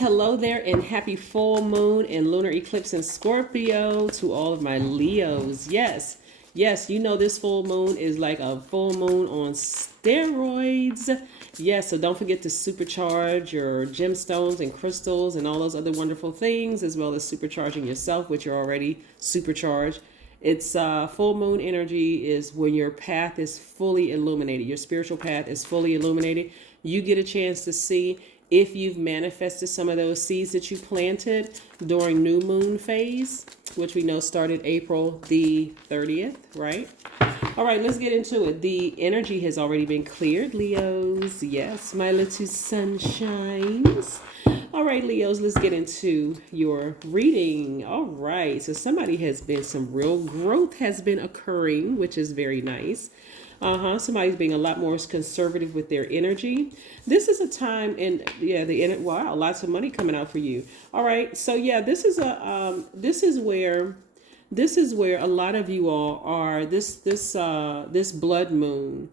hello there, and happy full moon and lunar eclipse in Scorpio to all of my Leos. Yes, you know this full moon is like a full moon on steroids. Yes, so don't forget to supercharge your gemstones and crystals and all those other wonderful things, as well as supercharging yourself, which you're already supercharged. It's full moon energy is when your path is fully illuminated. Your spiritual path is fully illuminated. You get a chance to see if you've manifested some of those seeds that you planted during new moon phase, which we know started April the 30th, right? All right, let's get into it. The energy has already been cleared, Leos. Yes, my little sunshines. All right, Leos, let's get into your reading. All right, so some real growth has been occurring, which is very nice. Somebody's being a lot more conservative with their energy. This is a time, and wow, lots of money coming out for you. All right, so yeah, this is where a lot of you all are. This blood moon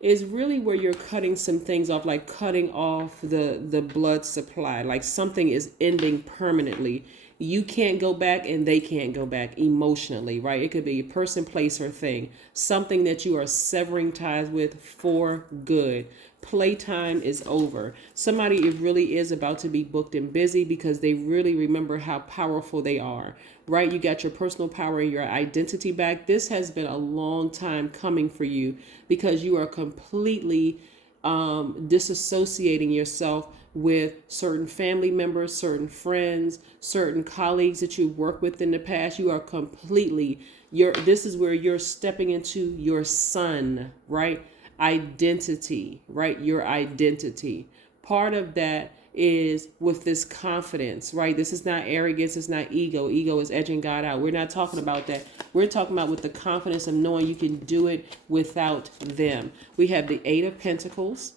is really where you're cutting some things off, like cutting off the blood supply, like something is ending permanently. You can't go back and they can't go back emotionally, right? It could be a person, place, or thing. Something that you are severing ties with for good. Playtime is over. Somebody, it really is about to be booked and busy because they really remember how powerful they are, right? You got your personal power and your identity back. This has been a long time coming for you because you are completely disassociating yourself with certain family members, certain friends, certain colleagues that you worked with in the past. You are completely, this is where you're stepping into your sun, right? Identity, right? Your identity. Part of that is with this confidence, right? This is not arrogance. It's not ego. Ego is edging God out. We're not talking about that. We're talking about with the confidence of knowing you can do it without them. We have the Eight of Pentacles.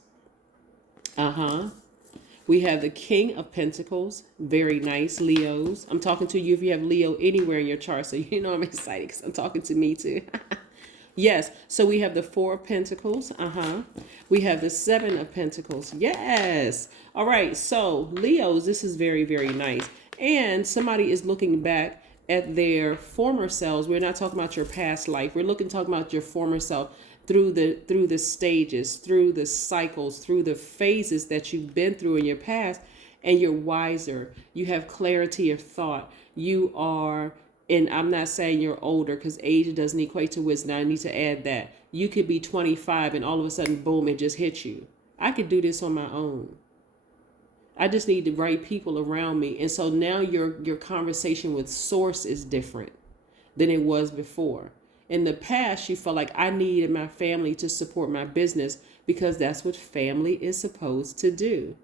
We have the King of Pentacles. Very nice, Leos. I'm talking to you if you have Leo anywhere in your chart. So you know I'm excited because I'm talking to me too. Yes. So we have the Four of Pentacles. We have the Seven of Pentacles. Yes. All right. So Leos, this is very, very nice. And somebody is looking back at their former selves. We're not talking about your past life. We're talking about your former self. Through the stages, through the cycles, through the phases that you've been through in your past, and you're wiser. You have clarity of thought. You are, and I'm not saying you're older because age doesn't equate to wisdom. I need to add that. You could be 25 and all of a sudden, boom, it just hits you. I could do this on my own. I just need the right people around me. And so now your conversation with source is different than it was before. In the past, you felt like I needed my family to support my business because that's what family is supposed to do.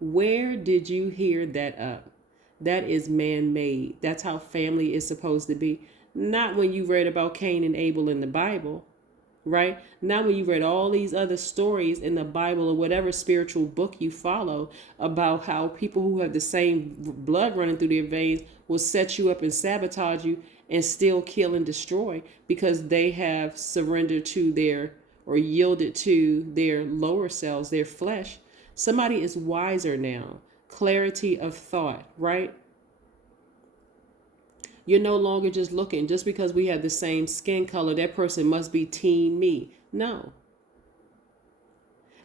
Where did you hear that up? That is man-made. That's how family is supposed to be. Not when you read about Cain and Abel in the Bible, right? Not when you read all these other stories in the Bible or whatever spiritual book you follow about how people who have the same blood running through their veins will set you up and sabotage you and still kill and destroy because they have surrendered to or yielded to their lower selves, their flesh. Somebody is wiser now. Clarity of thought, right? You're no longer just looking, just because we have the same skin color, that person must be team me. No.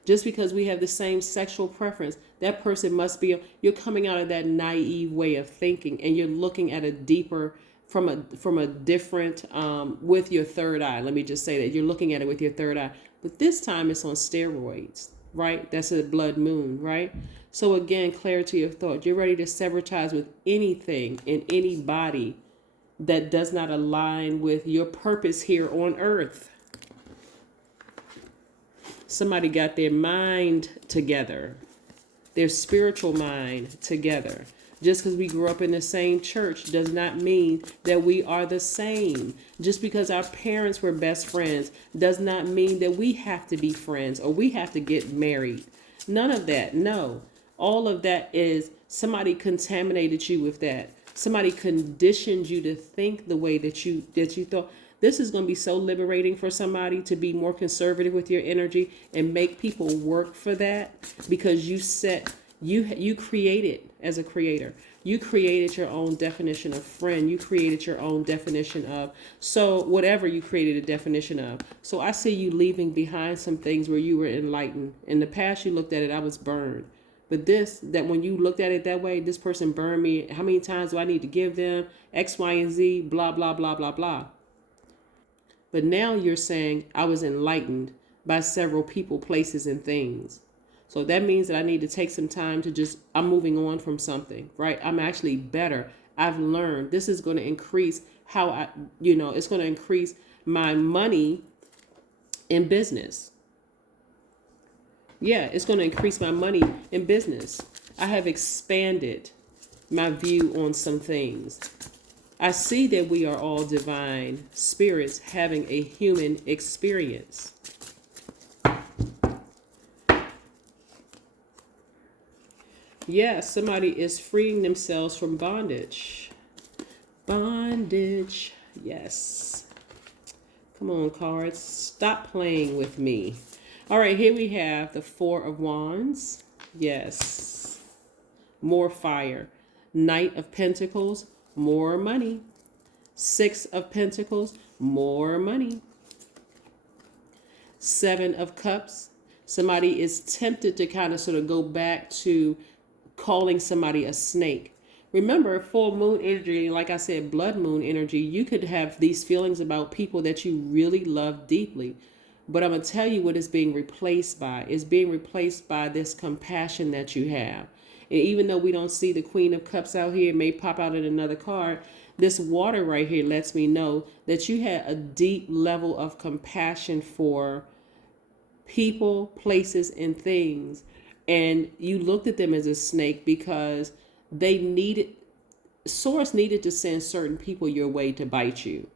Just because we have the same sexual preference, that person must be, you're coming out of that naive way of thinking and you're looking at a deeper, from a different, with your third eye. Let me just say that you're looking at it with your third eye, but this time it's on steroids, right? That's a blood moon, right? So again, clarity of thought. You're ready to sever ties with anything and anybody that does not align with your purpose here on earth. Somebody got their mind together, their spiritual mind together. Just because we grew up in the same church does not mean that we are the same. Just because our parents were best friends does not mean that we have to be friends or we have to get married. None of that. No. All of that is somebody contaminated you with that. Somebody conditioned you to think the way that you thought. This is going to be so liberating for somebody to be more conservative with your energy and make people work for that because you set You created, as a creator, you created your own definition of friend. You created your own definition of, so whatever you created a definition of. So I see you leaving behind some things where you were enlightened. In the past, you looked at it, I was burned. But that when you looked at it that way, this person burned me. How many times do I need to give them X, Y, and Z, blah, blah, blah, blah, blah. But now you're saying I was enlightened by several people, places, and things. So that means that I need to take some time to I'm moving on from something, right? I'm actually better. I've learned this is going to increase it's going to increase my money in business. Yeah, it's going to increase my money in business. I have expanded my view on some things. I see that we are all divine spirits having a human experience. Yeah, somebody is freeing themselves from bondage. Bondage. Yes. Come on, cards. Stop playing with me. All right, here we have the Four of Wands. Yes. More fire. Knight of Pentacles. More money. Six of Pentacles. More money. Seven of Cups. Somebody is tempted to kind of sort of go back to calling somebody a snake. Remember, full moon energy, like I said, blood moon energy, you could have these feelings about people that you really love deeply. But I'm going to tell you what it's being replaced by. It's being replaced by this compassion that you have. And even though we don't see the Queen of Cups out here, it may pop out in another card, this water right here lets me know that you had a deep level of compassion for people, places, and things. And you looked at them as a snake because Source needed to send certain people your way to bite you.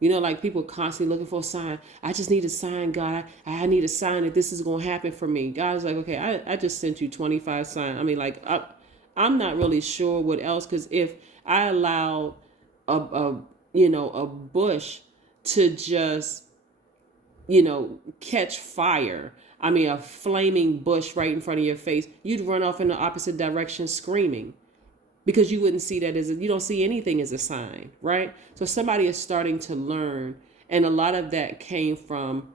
You know, like people constantly looking for a sign. I just need a sign, God. I need a sign that this is going to happen for me. God's like, okay, I just sent you 25 signs. I mean, like, I'm not really sure what else, because if I allowed a bush to just, catch fire, I mean, a flaming bush right in front of your face, you'd run off in the opposite direction screaming, because you wouldn't see that you don't see anything as a sign, right? So somebody is starting to learn, and a lot of that came from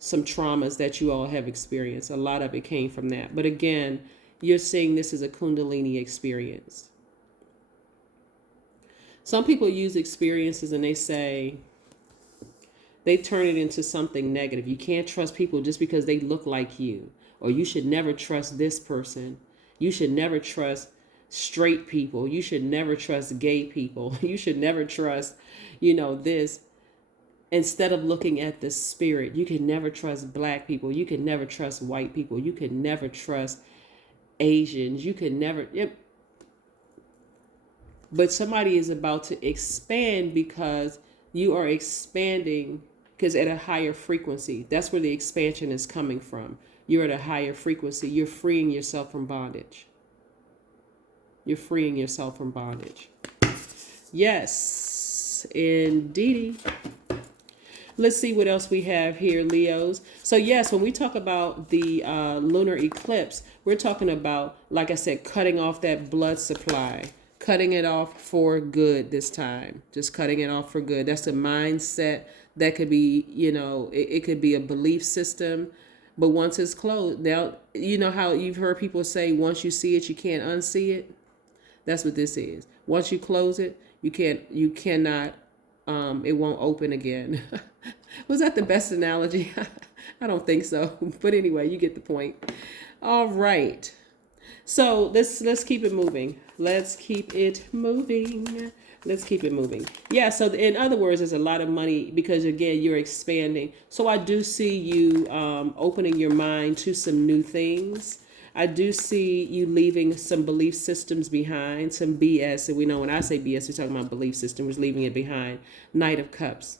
some traumas that you all have experienced. A lot of it came from that. But again, you're seeing this as a Kundalini experience. Some people use experiences and they turn it into something negative. You can't trust people just because they look like you, or you should never trust this person. You should never trust straight people. You should never trust gay people. You should never trust, this. Instead of looking at the spirit, you can never trust black people. You can never trust white people. You can never trust Asians. You can never. Yep. But somebody is about to expand because you are expanding, because at a higher frequency. That's where the expansion is coming from. You're at a higher frequency. You're freeing yourself from bondage. You're freeing yourself from bondage. Yes, indeedy. Let's see what else we have here, Leos. So yes, when we talk about the lunar eclipse, we're talking about, like I said, cutting off that blood supply. Cutting it off for good this time. Just cutting it off for good. That's a mindset. That could be, it could be a belief system. But once it's closed, now, you know how you've heard people say, once you see it, you can't unsee it. That's what this is. Once you close it, you cannot, it won't open again. Was that the best analogy? I don't think so. But anyway, you get the point. All right. So let's keep it moving. Let's keep it moving. Let's keep it moving. Yeah, so in other words, there's a lot of money because, again, you're expanding. So I do see you opening your mind to some new things. I do see you leaving some belief systems behind, some BS. And we know when I say BS, we're talking about belief systems, leaving it behind. Knight of Cups.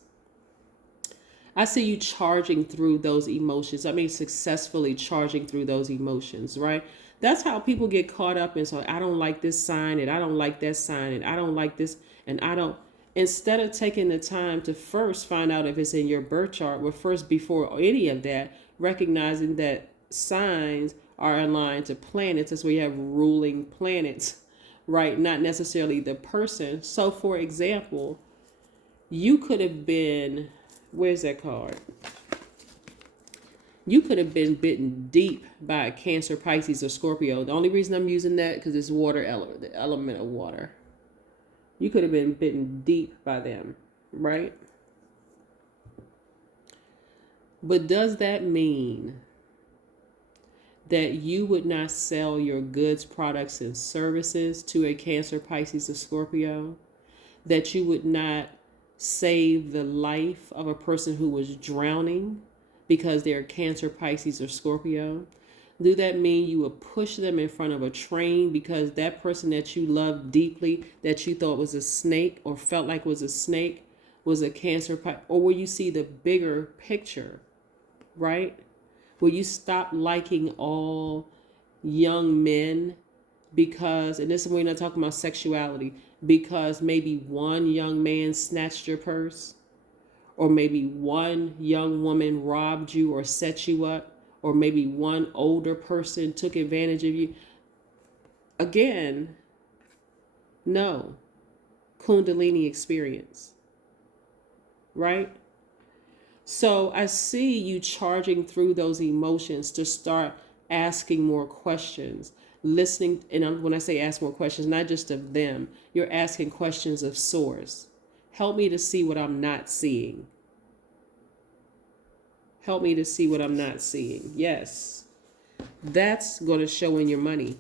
I see you charging through those emotions. I mean, successfully charging through those emotions, right? That's how people get caught up in, so I don't like this sign, and I don't like that sign, and I don't like this, and I don't. Instead of taking the time to first find out if it's in your birth chart, or first, before any of that, recognizing that signs are aligned to planets. That's where you have ruling planets, right? Not necessarily the person. So, for example, you could have been, where's that card? You could have been bitten deep by a Cancer, Pisces, or Scorpio. The only reason I'm using that because it's water element, the element of water. You could have been bitten deep by them, right? But does that mean that you would not sell your goods, products, and services to a Cancer, Pisces, or Scorpio? That you would not save the life of a person who was drowning because they're Cancer, Pisces, or Scorpio? Do that mean you would push them in front of a train because that person that you loved deeply, that you thought was a snake or felt like was a snake, was a Cancer, or will you see the bigger picture, right? Will you stop liking all young men because, and this is when we're not talking about sexuality, because maybe one young man snatched your purse, or maybe one young woman robbed you or set you up, or maybe one older person took advantage of you? Again, no. Kundalini experience, right? So I see you charging through those emotions to start asking more questions, listening. And when I say ask more questions, not just of them, you're asking questions of source. Help me to see what I'm not seeing. Help me to see what I'm not seeing. Yes. That's going to show in your money.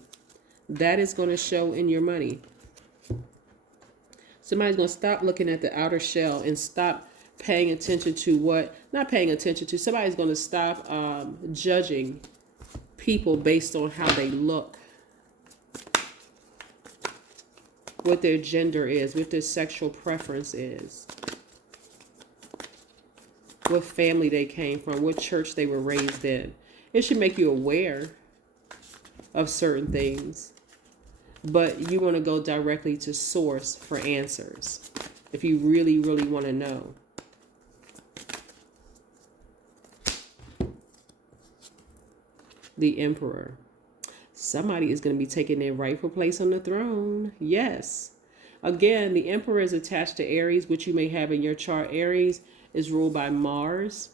That is going to show in your money. Somebody's going to stop looking at the outer shell and stop paying attention to what, not paying attention to, somebody's going to stop judging people based on how they look, what their gender is, what their sexual preference is, what family they came from, what church they were raised in. It should make you aware of certain things, but you want to go directly to source for answers if you really, really want to know. The Emperor. Somebody is going to be taking their rightful place on the throne. Yes. Again, the Emperor is attached to Aries, which you may have in your chart. Aries is ruled by Mars.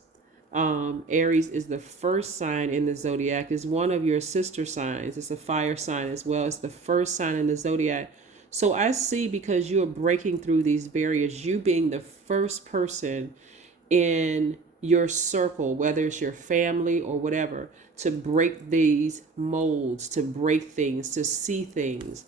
Aries is the first sign in the zodiac. It's one of your sister signs. It's a fire sign as well. It's the first sign in the zodiac. So I see, because you are breaking through these barriers, you being the first person in your circle, whether it's your family or whatever, to break these molds, to break things, to see things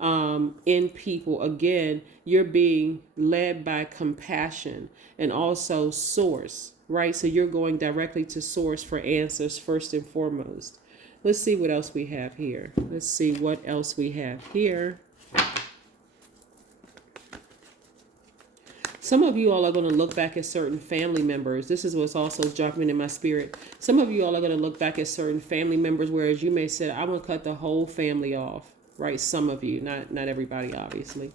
in people. Again, you're being led by compassion and also source, right? So you're going directly to source for answers first and foremost. Let's see what else we have here. Let's see what else we have here. Some of you all are going to look back at certain family members. This is what's also dropping in my spirit. Some of you all are going to look back at certain family members, whereas you may say, I'm going to cut the whole family off, right? Some of you, not everybody, obviously.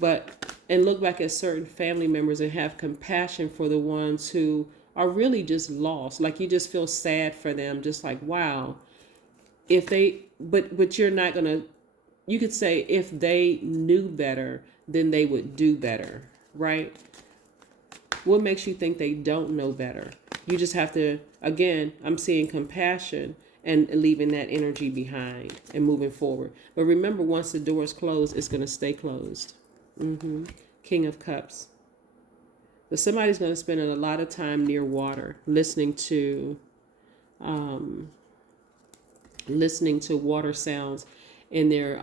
And look back at certain family members and have compassion for the ones who are really just lost. Like, you just feel sad for them. Just like, wow, if they, but you're not going to, you could say if they knew better, then they would do better, right? What makes you think they don't know better? You just have to, again, I'm seeing compassion and leaving that energy behind and moving forward. But remember, once the door is closed, it's going to stay closed. King of Cups. But somebody's going to spend a lot of time near water, listening to water sounds in their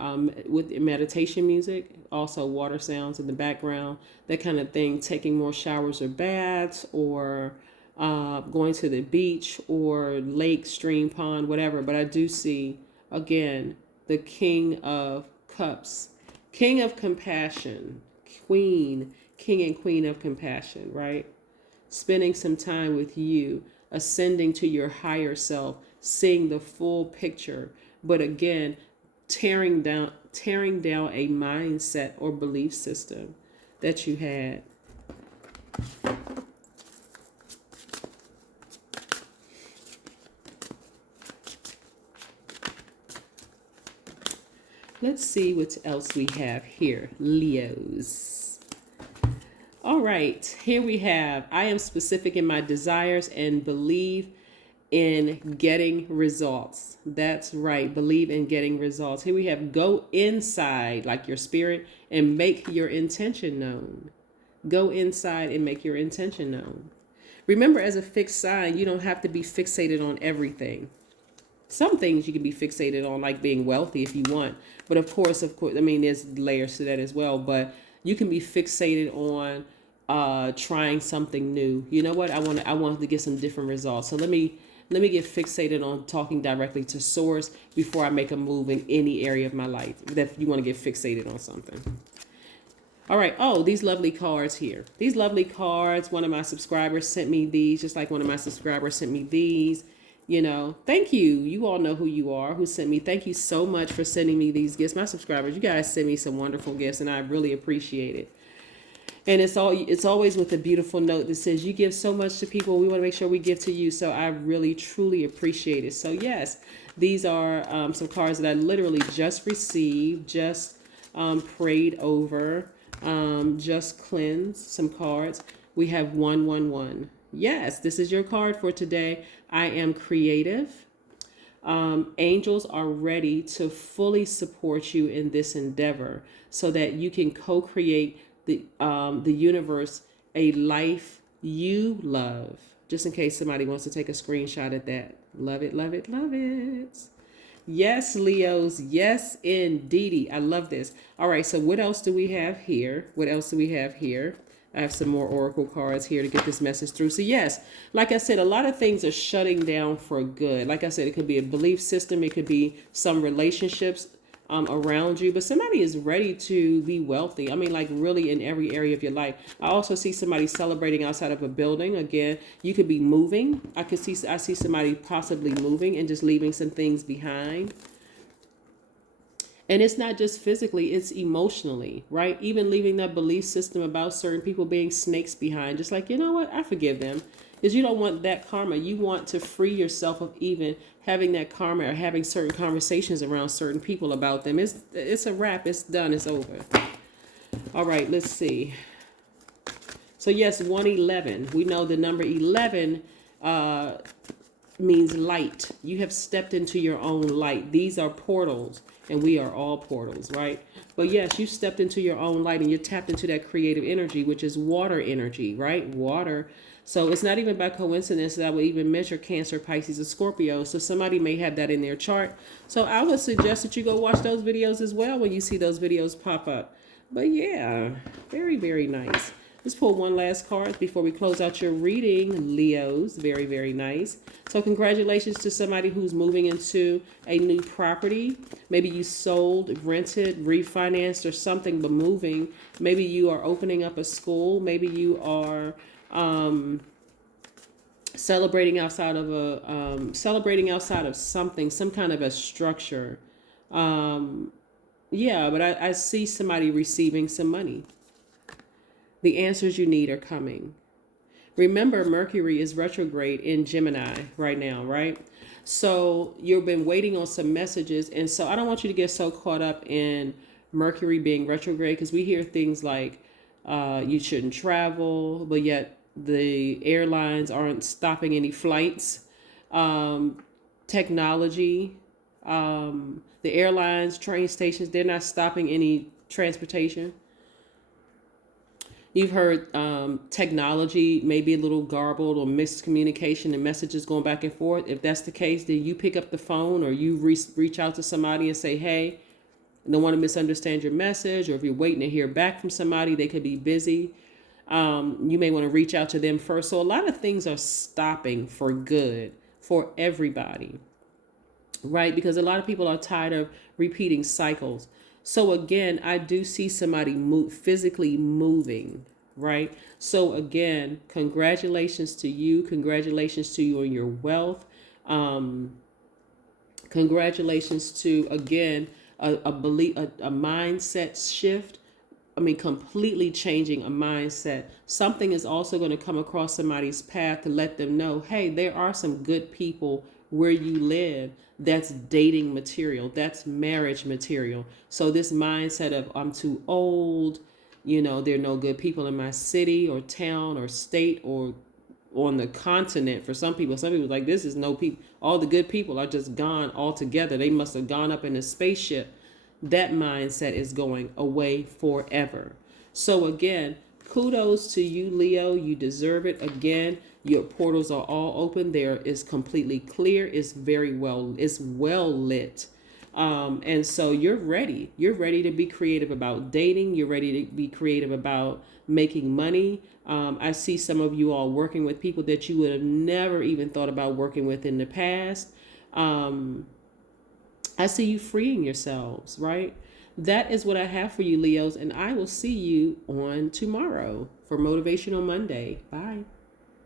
with meditation music, also water sounds in the background, that kind of thing, taking more showers or baths, or going to the beach or lake, stream, pond, whatever. But I do see, again, the King of Cups, King of Compassion, King and Queen of Compassion, right? Spending some time with you, ascending to your higher self, seeing the full picture, but again, tearing down a mindset or belief system that you had. let's see what else we have here, Leos. All right, here we have, I am specific in my desires and believe in getting results. That's right, believe in getting results. Here we have go inside, like your spirit, and make your intention known. Go inside and make your intention known. Remember, as a fixed sign, you don't have to be fixated on everything. Some things you can be fixated on, like being wealthy if you want. But of course, I mean, there's layers to that as well. But you can be fixated on trying something new. You know what? I want to get some different results. So let me get fixated on talking directly to source before I make a move in any area of my life. That you want to get fixated on something. All right. Oh, these lovely cards here. These lovely cards. One of my subscribers sent me these, just like one of my subscribers sent me these. You know, thank you. You all know who you are, who sent me. Thank you so much for sending me these gifts. My subscribers, you guys send me some wonderful gifts, and I really appreciate it. And it's always with a beautiful note that says, you give so much to people. We want to make sure we give to you. So I really, truly appreciate it. So yes, these are some cards that I literally just received, just prayed over, just cleansed some cards. We have 111. Yes, this is your card for today. I am creative. Angels are ready to fully support you in this endeavor so that you can co-create the universe a life you love. Just in case somebody wants to take a screenshot of that. Love it, love it, love it. Yes, Leos. Yes, indeedy. I love this. All right, so what else do we have here? What else do we have here? I have some more oracle cards here to get this message through. So yes, like I said, a lot of things are shutting down for good. Like I said, it could be a belief system. It could be some relationships around you, but somebody is ready to be wealthy. I mean, like really in every area of your life. I also see somebody celebrating outside of a building. Again, you could be moving. I see somebody possibly moving and just leaving some things behind. And it's not just physically, it's emotionally, right? Even leaving that belief system about certain people being snakes behind, just like, you know what, I forgive them. Because you don't want that karma. You want to free yourself of even having that karma or having certain conversations around certain people about them. It's a wrap. It's done. It's over. All right, let's see. So yes, 111. We know the number 11 means light. You have stepped into your own light. These are portals, and we are all portals, right? But yes, you stepped into your own light and you tapped into that creative energy, which is water energy, right? Water. So it's not even by coincidence that I would even measure Cancer, Pisces, or Scorpio. So somebody may have that in their chart. So I would suggest that you go watch those videos as well when you see those videos pop up. But yeah, very, very nice. Let's pull one last card before we close out your reading, Leos. Very, very nice. So congratulations to somebody who's moving into a new property. Maybe you sold, rented, refinanced, or something, but moving. Maybe you are opening up a school. Maybe you are celebrating outside of something, some kind of a structure. Yeah, but I see somebody receiving some money. The answers you need are coming. Remember, Mercury is retrograde in Gemini right now, right? So you've been waiting on some messages. And so I don't want you to get so caught up in Mercury being retrograde, because we hear things like you shouldn't travel, but yet the airlines aren't stopping any flights. Technology, the airlines, train stations, they're not stopping any transportation. You've heard technology may be a little garbled or miscommunication and messages going back and forth. If that's the case, then you pick up the phone or you reach out to somebody and say, hey, I don't want to misunderstand your message. Or if you're waiting to hear back from somebody, they could be busy. You may want to reach out to them first. So a lot of things are stopping for good for everybody, right? Because a lot of people are tired of repeating cycles. So again, I do see somebody physically moving, right? So again, congratulations to you. Congratulations to you on your wealth. Congratulations to, again, a belief, a mindset shift. I mean, completely changing a mindset. Something is also going to come across somebody's path to let them know, hey, there are some good people where you live, that's dating material, that's marriage material. So this mindset of I'm too old, there are no good people in my city or town or state or on the continent. For some people like, this is no people, all the good people are just gone altogether, they must have gone up in a spaceship. That mindset is going away forever. So again, kudos to you, Leo. You deserve it. Again, your portals are all open. There is completely clear. It's well lit. And so you're ready. You're ready to be creative about dating. You're ready to be creative about making money. I see some of you all working with people that you would have never even thought about working with in the past. I see you freeing yourselves, right? That is what I have for you, Leos, and I will see you on tomorrow for Motivational Monday. Bye.